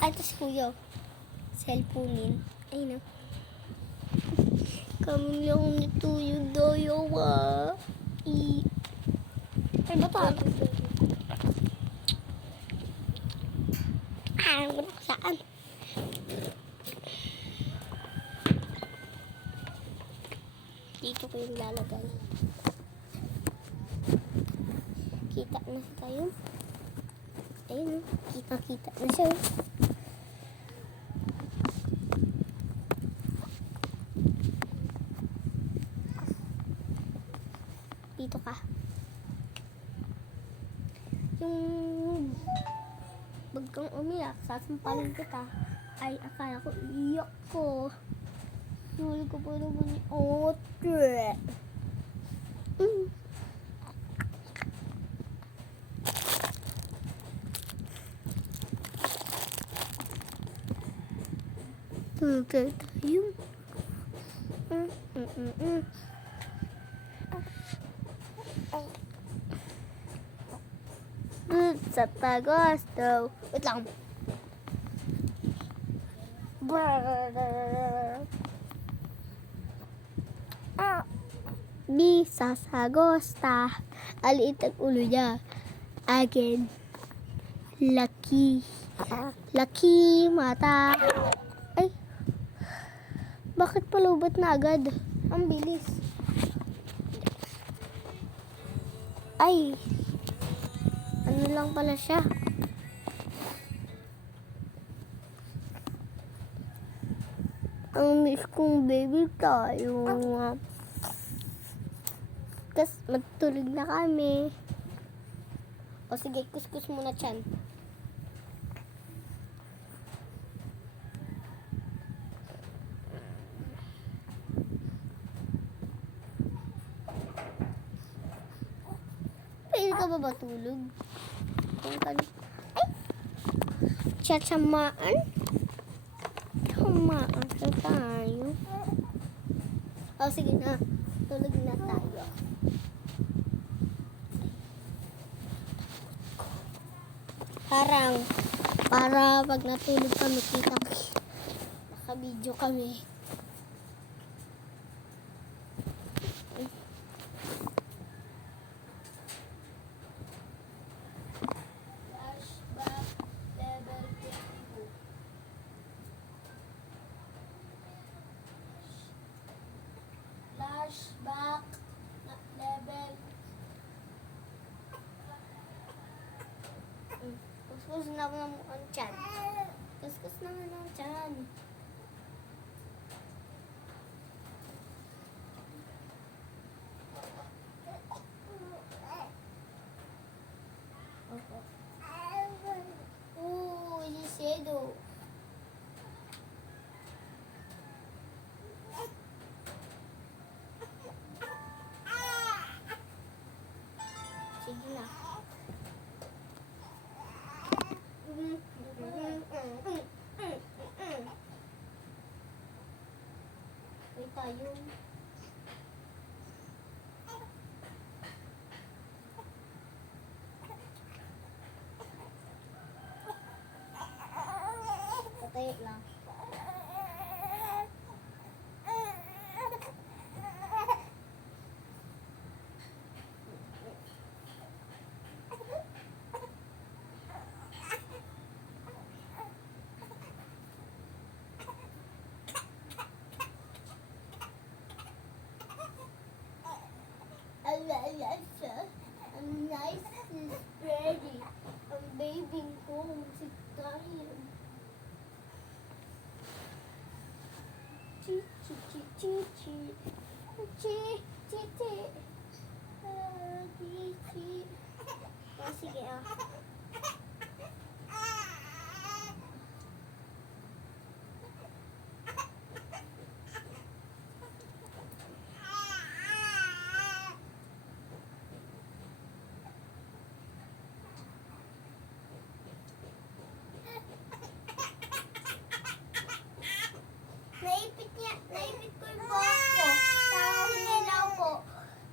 At si kuya, cellphone-in. Ay na. Kami lang nito yung dalawa. Ay, ba't wala ko saan. Dito ko yung lalagay. Kita na tayo. Ayun, kita na siya. Dito ka. Yung wag kang umiyak, sasampalin kita. Ay, akala ko iyak ko. Huli ko pa naman ni Otre. Tulog tayo. Sa Agosto. Wait lang. Bisa sa Agosta. Aliit ang ulo niya. Again. Lucky. Lucky mata. Ay. Bakit palubot na agad? Ang bilis. Ay. Ano lang pala siya? Ang miss kong baby tayo. Tapos magtulog na kami. O sige, kuskus muna tiyan. Pwede ka ba matulog? Ay! Tsatsamaan? Tsamaan sa tayo. O sige na. Tulog na tayo. Para pag natulog kami, kita naka-video kami. Flashback level. Kuskus na mo ang tiyan. Kuskus na mo ang tiyan. Oh, yung shadow. Sige na. Wait tayo. Patay lang. Ang nice is ready. Ang baby ko, si Tahir. Chi, chi, chi, chi, chi. Chi, chi, chi. Chi, chi. Oh, sige ah. Naipit ko yung buhok ko. Tapos hinilaw ko.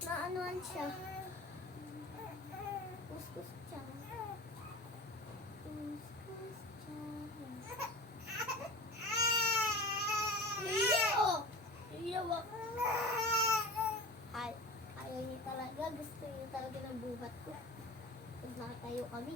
Naanuan siya. Kuskus siya. Pag nakitayo kami.